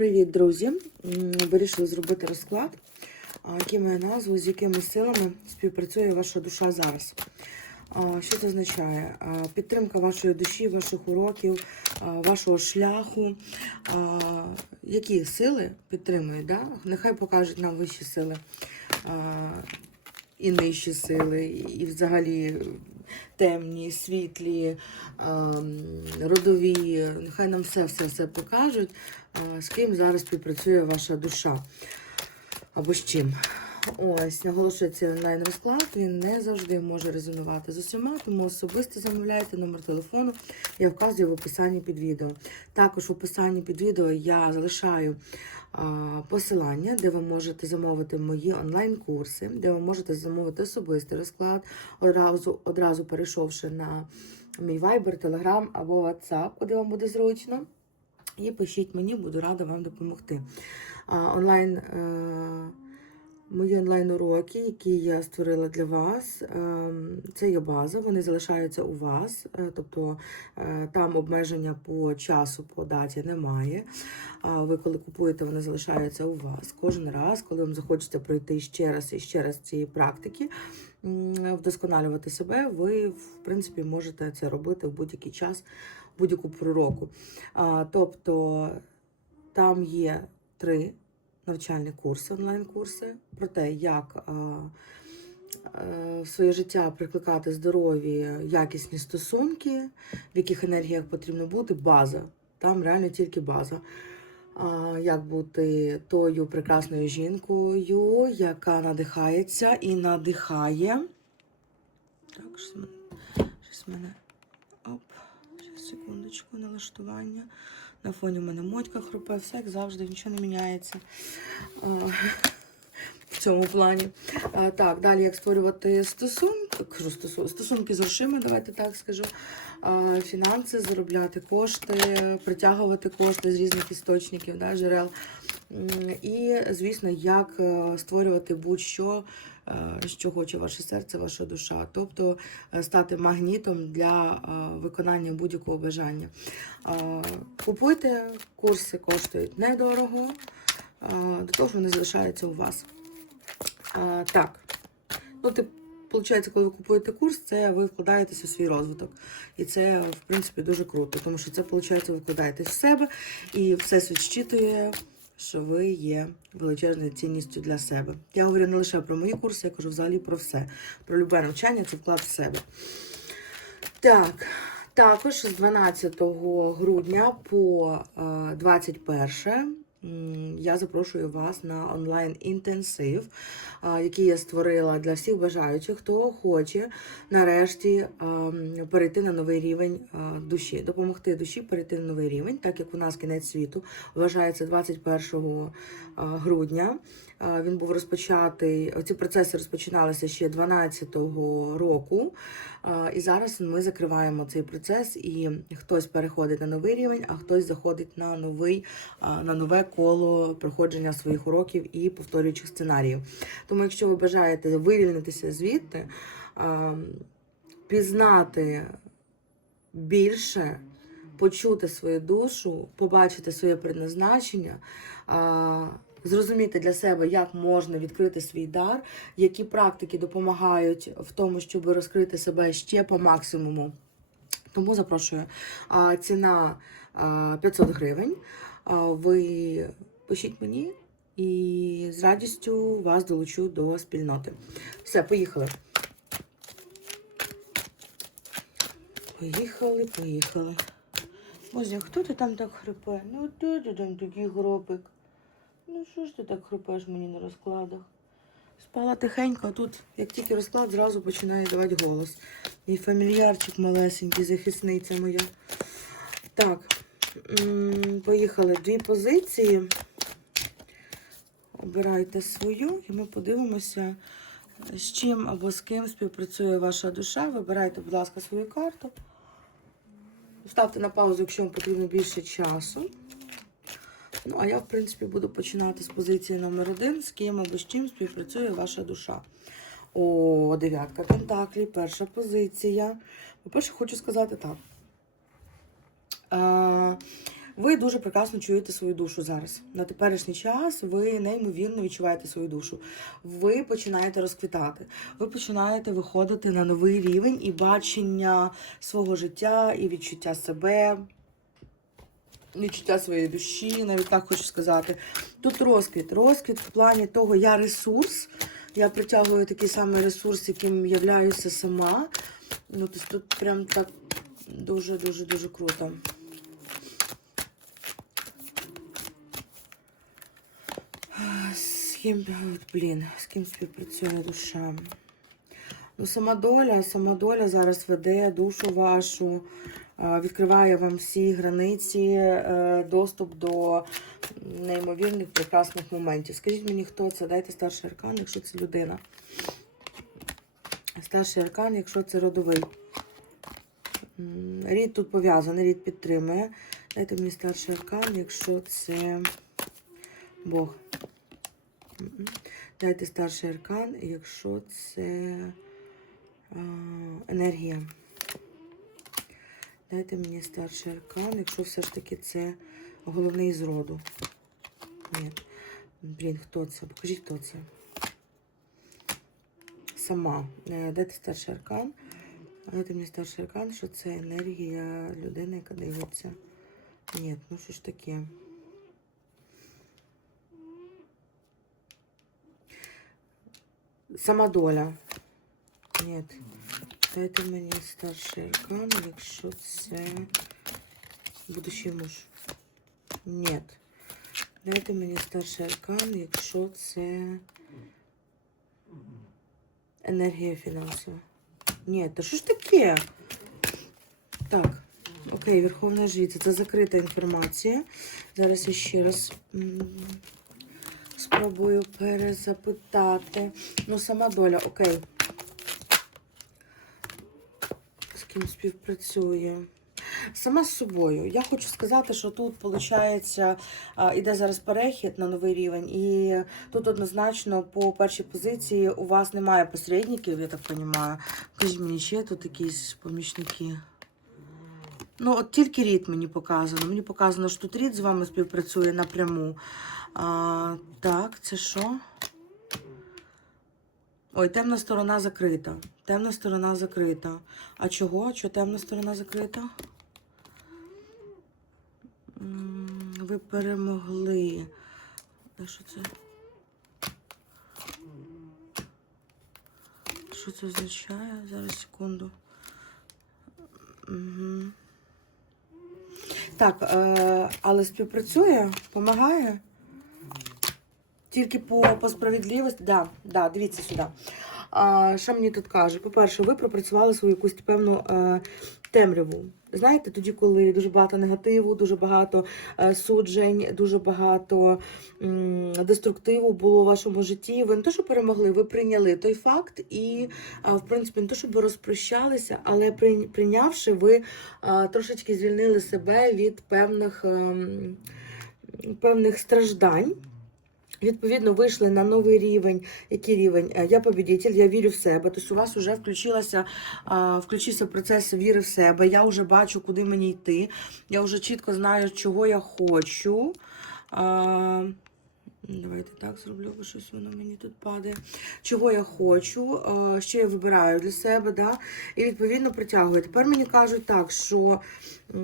Привіт, друзі! Вирішили зробити розклад, який має назву, з якими силами співпрацює ваша душа зараз. Що це означає? Підтримка вашої душі, ваших уроків, вашого шляху. Які сили підтримують? Да? Нехай покажуть нам вищі сили і нижчі сили, і взагалі темні, світлі, ем, родові. Нехай нам все-все-все покажуть, е, з ким зараз співпрацює ваша душа. Або з чим. Ось, наголошую, цей онлайн розклад, він не завжди може резонувати з усіма, тому особисто замовляйте номер телефону, я вказую в описанні під відео. Також в описанні під відео я залишаю посилання, де ви можете замовити мої онлайн-курси, де ви можете замовити особистий розклад, одразу, одразу перейшовши на мій Viber, Telegram або WhatsApp, куди вам буде зручно. І пишіть мені, буду рада вам допомогти. Онлайн, е, мої онлайн-уроки, які я створила для вас, ем, це є база, вони залишаються у вас, е, тобто е, там обмеження по часу, по даті немає. А ви, коли купуєте, вони залишаються у вас. Кожен раз, коли вам захочеться пройти ще раз і ще раз цієї практики, вдосконалювати себе, ви, в принципі, можете це робити в будь-який час, в будь-яку пору року. А, Тобто там є три навчальні курси, онлайн-курси про те, як в своє життя прикликати здорові, якісні стосунки, в яких енергіях потрібно бути, база. Там реально тільки база. Як бути тою прекрасною жінкою, яка надихається і надихає. Так, щось мене. Оп, секундочку, налаштування. На фоні в мене мотька хрупе, все як завжди, нічого не міняється а, в цьому плані. А, так, далі як створювати стосунки, стосунки з грошима, давайте так скажу. А, фінанси, заробляти кошти, притягувати кошти з різних істочників, да, джерел. І, звісно, як е, створювати будь-що, що хоче ваше серце, ваша душа. Тобто е, стати магнітом для е, виконання будь-якого бажання. Е, Купуйте, курси коштують недорого, е, до того вони залишаються у вас. Е, Так. Ну, ти, виходить, коли ви купуєте курс, це ви вкладаєтесь у свій розвиток. І це, в принципі, дуже круто, тому що це, виходить, ви вкладаєтесь в себе, і все щитує, що ви є величезною цінністю для себе. Я говорю не лише про мої курси, я кажу взагалі про все. Про любе навчання це вклад в себе. Так, також з 12 грудня по е, 21 м, я запрошую вас на онлайн-інтенсив, який я створила для всіх бажаючих, хто хоче нарешті перейти на новий рівень душі, допомогти душі перейти на новий рівень, так як у нас кінець світу вважається 21 а, грудня. Він був розпочатий. Ці процеси розпочиналися ще 12-го року. І зараз ми закриваємо цей процес, і хтось переходить на новий рівень, а хтось заходить на новий, на нове коло проходження своїх уроків і повторюючих сценаріїв. Тому, якщо ви бажаєте вивільнитися звідти, пізнати більше, почути свою душу, побачити своє предназначення. Зрозуміти для себе, як можна відкрити свій дар, які практики допомагають в тому, щоб розкрити себе ще по максимуму. Тому запрошую. Ціна 500 гривень. Ви пишіть мені і з радістю вас долучу до спільноти. Все, поїхали. Поїхали, поїхали. Боже, хто ти там так хрипе? Ну, ти там такий гробик? Ну, що ж ти так хрипеш мені на розкладах? Спала тихенько, а тут, як тільки розклад, зразу починає давати голос. І фамільярчик малесенький, захисниця моя. Так, поїхали. Дві позиції. Обирайте свою, і ми подивимося, з чим або з ким співпрацює ваша душа. Вибирайте, будь ласка, свою карту. Ставте на паузу, якщо вам потрібно більше часу. Ну, а я, в принципі, буду починати з позиції номер один, з ким або з чим співпрацює ваша душа. О, дев'ятка пентаклів, перша позиція. По-перше, хочу сказати так. Е, Ви дуже прекрасно чуєте свою душу зараз. На теперішній час ви неймовірно відчуваєте свою душу. Ви починаєте розквітати. Ви починаєте виходити на новий рівень і бачення свого життя, і відчуття себе, відчуття своєї душі, навіть так хочу сказати. Тут розквіт. Розквіт в плані того, я ресурс. Я притягую такий самий ресурс, яким являюся сама. Ну, тобто тут прям так дуже-дуже дуже круто. З ким, блін, з ким співпрацює душа? Ну, сама доля, сама доля зараз веде душу вашу, відкриває вам всі границі, е, доступ до неймовірних прекрасних моментів. Скажіть мені, хто це? Дайте старший аркан, якщо це людина. Старший аркан, якщо це родовий. Рід тут пов'язаний, рід підтримує. Дайте мені старший аркан, якщо це Бог. Дайте старший аркан, якщо це а, енергія. Дайте мені старший аркан, якщо все ж таки це головний з роду. Ні. Блін, хто це? Покажіть, хто це. Сама. Е, Дайте старший аркан. Дайте мені старший аркан, що це енергія людини, яка дивиться. Ні, ну що ж таке? Сама доля. Ні. Дайте мені старший аркан, якщо це будущий муж. Ні. Дайте мені старший аркан, якщо це енергія фінансова. Ні, та що ж таке? Так, окей, Верховна Жриця. Це закрита інформація. Зараз я ще раз спробую перезапитати. Ну, сама доля, окей. З ким співпрацює. Сама з собою. Я хочу сказати, що тут, виходить, іде зараз перехід на новий рівень, і тут однозначно по першій позиції у вас немає посередників, я так розумію. Кажіть мені, чи є тут якісь помічники? Ну, от тільки рід мені показано. Мені показано, що тут рід з вами співпрацює напряму. А, так, це що? Ой, темна сторона закрита. Темна сторона закрита. А чого? Чого темна сторона закрита? Ви перемогли. А що це? Що це означає? Зараз секунду. Угу. Так, е, але співпрацює, допомагає. Тільки по, по справедливості. Да, да, дивіться сюди. А, що мені тут кажуть? По-перше, ви пропрацювали свою якусь певну е, темряву. Знаєте, тоді, коли дуже багато негативу, дуже багато е, суджень, дуже багато м, деструктиву було у вашому житті. Ви не то, що перемогли, ви прийняли той факт, і, е, в принципі, не то, щоб розпрощалися, але прийнявши, ви е, трошечки звільнили себе від певних, ем, певних страждань. Відповідно, вийшли на новий рівень. Який рівень? Е, Я побідитель, я вірю в себе. Тобто у вас вже включилася, включився процес віри в себе. Я вже бачу, куди мені йти. Я вже чітко знаю, чого я хочу. Давайте так зроблю, бо щось воно мені тут падає. Чого я хочу, що я вибираю для себе, да? і відповідно притягую. Тепер мені кажуть так, що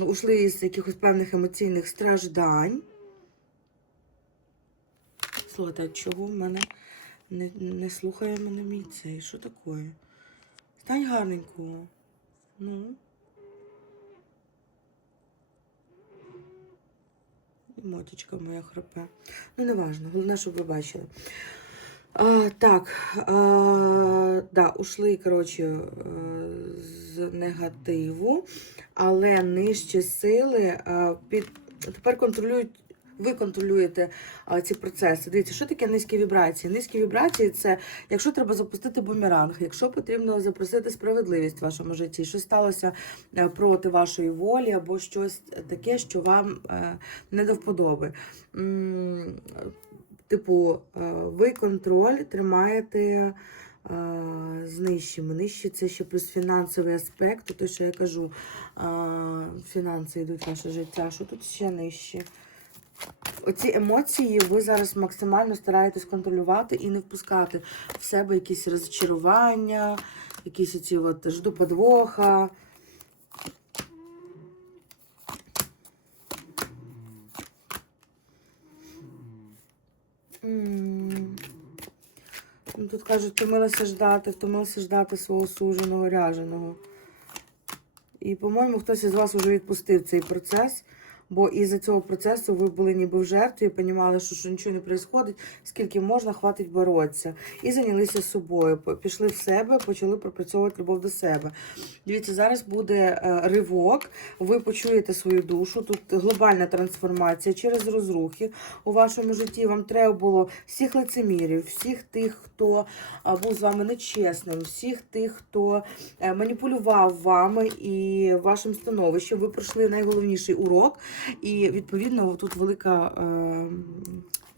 ушли з якихось певних емоційних страждань. Слухайте, а чого в мене не, не слухає мене мій цей? Що таке? Стань гарненько. Ну. І моя храпе. Ну, не важно, головне, щоб ви бачили. А, так, а, да, ушли, коротше, е, з негативу, але нижчі сили а, під, тепер контролюють ви контролюєте а, ці процеси. Дивіться, що таке низькі вібрації? Низькі вібрації це якщо треба запустити бумеранг, якщо потрібно запросити справедливість в вашому житті, що сталося е, проти вашої волі, або щось таке, що вам е, не до вподоби. Типу, е, ви контроль тримаєте. а, знищимо. Нижче це ще плюс фінансовий аспект, то що я кажу, фінанси йдуть в ваше життя. Що тут ще нижче? Оці емоції ви зараз максимально стараєтесь контролювати і не впускати в себе якісь розчарування, якісь оці от жду подвоха. Тут кажуть, втомилася ждати, втомилася ждати свого суженого ряженого. І, по-моєму, хтось із вас вже відпустив цей процес, бо із-за цього процесу ви були ніби в жертві, розуміли, що, що нічого не відбувається, скільки можна, хватить боротися. І зайнялися собою. Пішли в себе, почали пропрацьовувати любов до себе. Дивіться, зараз буде е, ривок, ви почуєте свою душу. Тут глобальна трансформація через розрухи у вашому житті. Вам треба було всіх лицемірів, всіх тих, хто був з вами нечесним, всіх тих, хто е, маніпулював вами і вашим становищем. Ви пройшли найголовніший урок, і відповідно тут велика. е,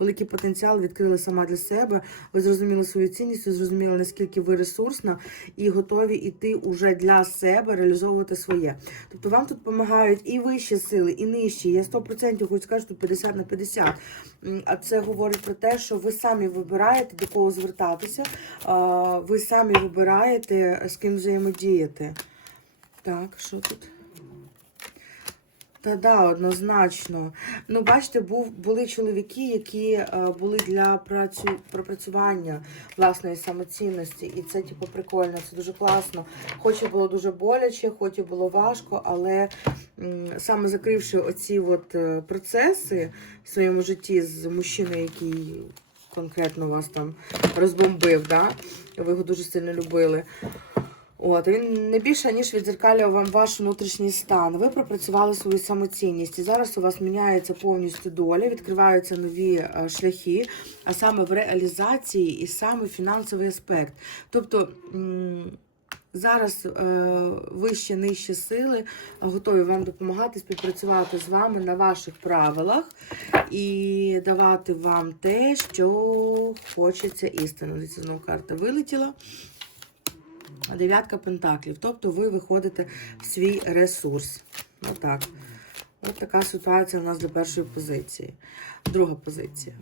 Великий потенціал відкрили сама для себе. Ви зрозуміли свою цінність, ви зрозуміли, наскільки ви ресурсна, і готові йти уже для себе реалізовувати своє. Тобто вам тут допомагають і вищі сили, і нижчі. Я 100% хочу сказати, що 50 на 50. А це говорить про те, що ви самі вибираєте до кого звертатися, ви самі вибираєте з ким взаємодіяти. Так, що тут? Та да, однозначно. Ну, бачите, був, були чоловіки, які е, були для працю, пропрацювання власної самоцінності. І це, типу, прикольно, це дуже класно. Хоч і було дуже боляче, хоч і було важко, але м, саме закривши оці от е, процеси в своєму житті з мужчиною, який конкретно вас там розбомбив, да? ви його дуже сильно любили. От, він не більше, ніж відзеркалює вам ваш внутрішній стан. Ви пропрацювали свою самоцінність. І зараз у вас міняється повністю доля, відкриваються нові е, шляхи, а саме в реалізації і саме фінансовий аспект. Тобто. Зараз е, вищі, нижчі сили готові вам допомагати співпрацювати з вами на ваших правилах і давати вам те, що хочеться істину. Знову карта вилетіла. Дев'ятка пентаклів. Тобто ви виходите в свій ресурс. Отак. От така ситуація у нас для першої позиції. Друга позиція.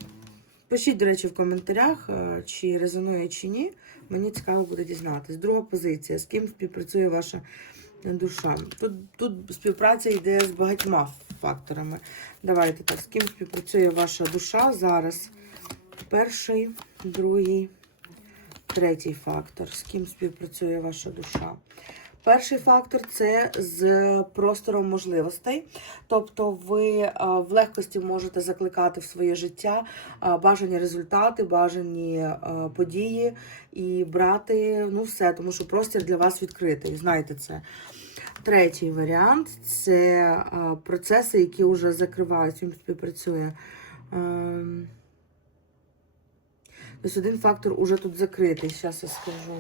Пишіть, до речі, в коментарях, е, чи резонує, чи ні. Мені цікаво буде дізнатись. Друга позиція. З ким співпрацює ваша душа? Тут, тут співпраця йде з багатьма факторами. Давайте так, з ким співпрацює ваша душа зараз? Перший, другий, Третій фактор, з ким співпрацює ваша душа. Перший фактор це з простором можливостей. Тобто ви в легкості можете закликати в своє життя бажані результати, бажані події і брати ну все, тому що простір для вас відкритий. Знаєте це. Третій варіант це процеси, які вже закривають, з співпрацює. Тобто один фактор уже тут закритий. Зараз я скажу.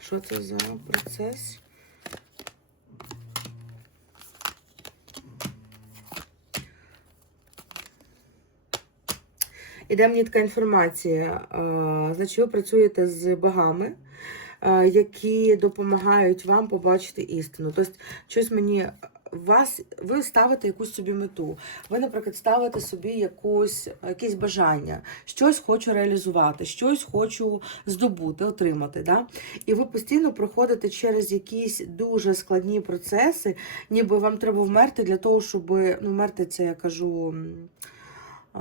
Що це за процес? Іде мені така інформація. Значить, ви працюєте з богами, які допомагають вам побачити істину. Тобто, щось мені вас, ви ставите якусь собі мету. Ви, наприклад, ставите собі якусь, якісь бажання, щось хочу реалізувати, щось хочу здобути, отримати. Да? І ви постійно проходите через якісь дуже складні процеси, ніби вам треба вмерти для того, щоб ну, вмерти це я кажу. А,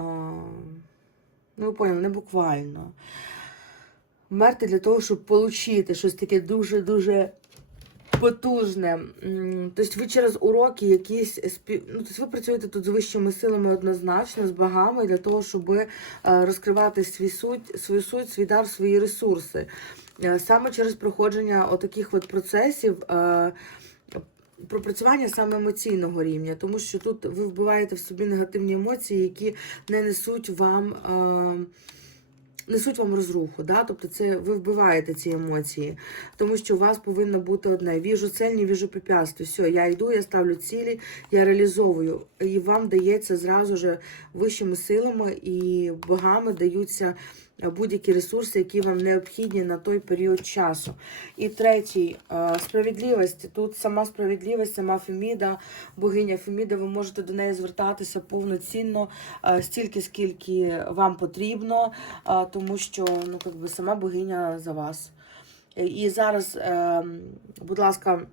ну, ви поняли, не буквально. Вмерти для того, щоб отримати щось таке дуже-дуже потужне. Тобто ви через уроки якісь спів... ну, тобто ви працюєте тут з вищими силами однозначно, з богами для того, щоб е, розкривати свій суть, свою суть, свій дар, свої ресурси. Е, Саме через проходження отаких от процесів. е, Пропрацювання саме емоційного рівня, тому що тут ви вбиваєте в собі негативні емоції, які не несуть вам. Е, несуть вам розруху, да? тобто це ви вбиваєте ці емоції, тому що у вас повинно бути одне: віжу цель, не віжу препятствий. Все, я йду, я ставлю цілі, я реалізовую. І вам дається зразу же вищими силами і богами даються будь-які ресурси, які вам необхідні на той період часу. І третій е, справедливість. Тут сама справедливість, сама Феміда, богиня Феміда, ви можете до неї звертатися повноцінно е, стільки, скільки вам потрібно, е, тому що ну, якби, сама богиня за вас. Е, І зараз, е, будь ласка, е,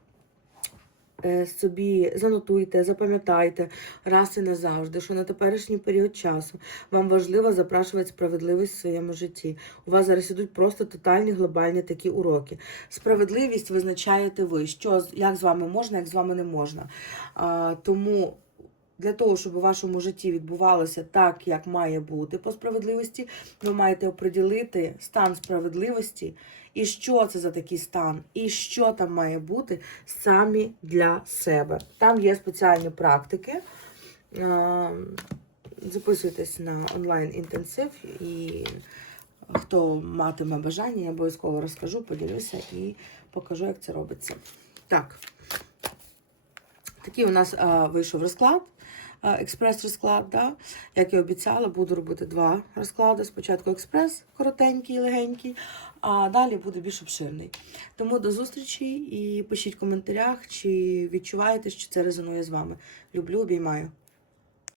собі занотуйте, запам'ятайте раз і назавжди, що на теперішній період часу вам важливо запрашувати справедливість в своєму житті. У вас зараз ідуть просто тотальні глобальні такі уроки. Справедливість визначаєте ви, що як з вами можна, як з вами не можна. А, тому. Для того, щоб у вашому житті відбувалося так, як має бути по справедливості, ви маєте оприділити стан справедливості і що це за такий стан, і що там має бути самі для себе. Там є спеціальні практики. Е, Записуйтесь на онлайн-інтенсив і хто матиме бажання, я обов'язково розкажу, поділюся і покажу, як це робиться. Так. Такий у нас а, вийшов розклад, експрес-розклад. Да? Як і обіцяла, буду робити два розклади. Спочатку експрес, коротенький, легенький, а далі буде більш обширний. Тому до зустрічі і пишіть в коментарях, чи відчуваєте, що це резонує з вами. Люблю, обіймаю.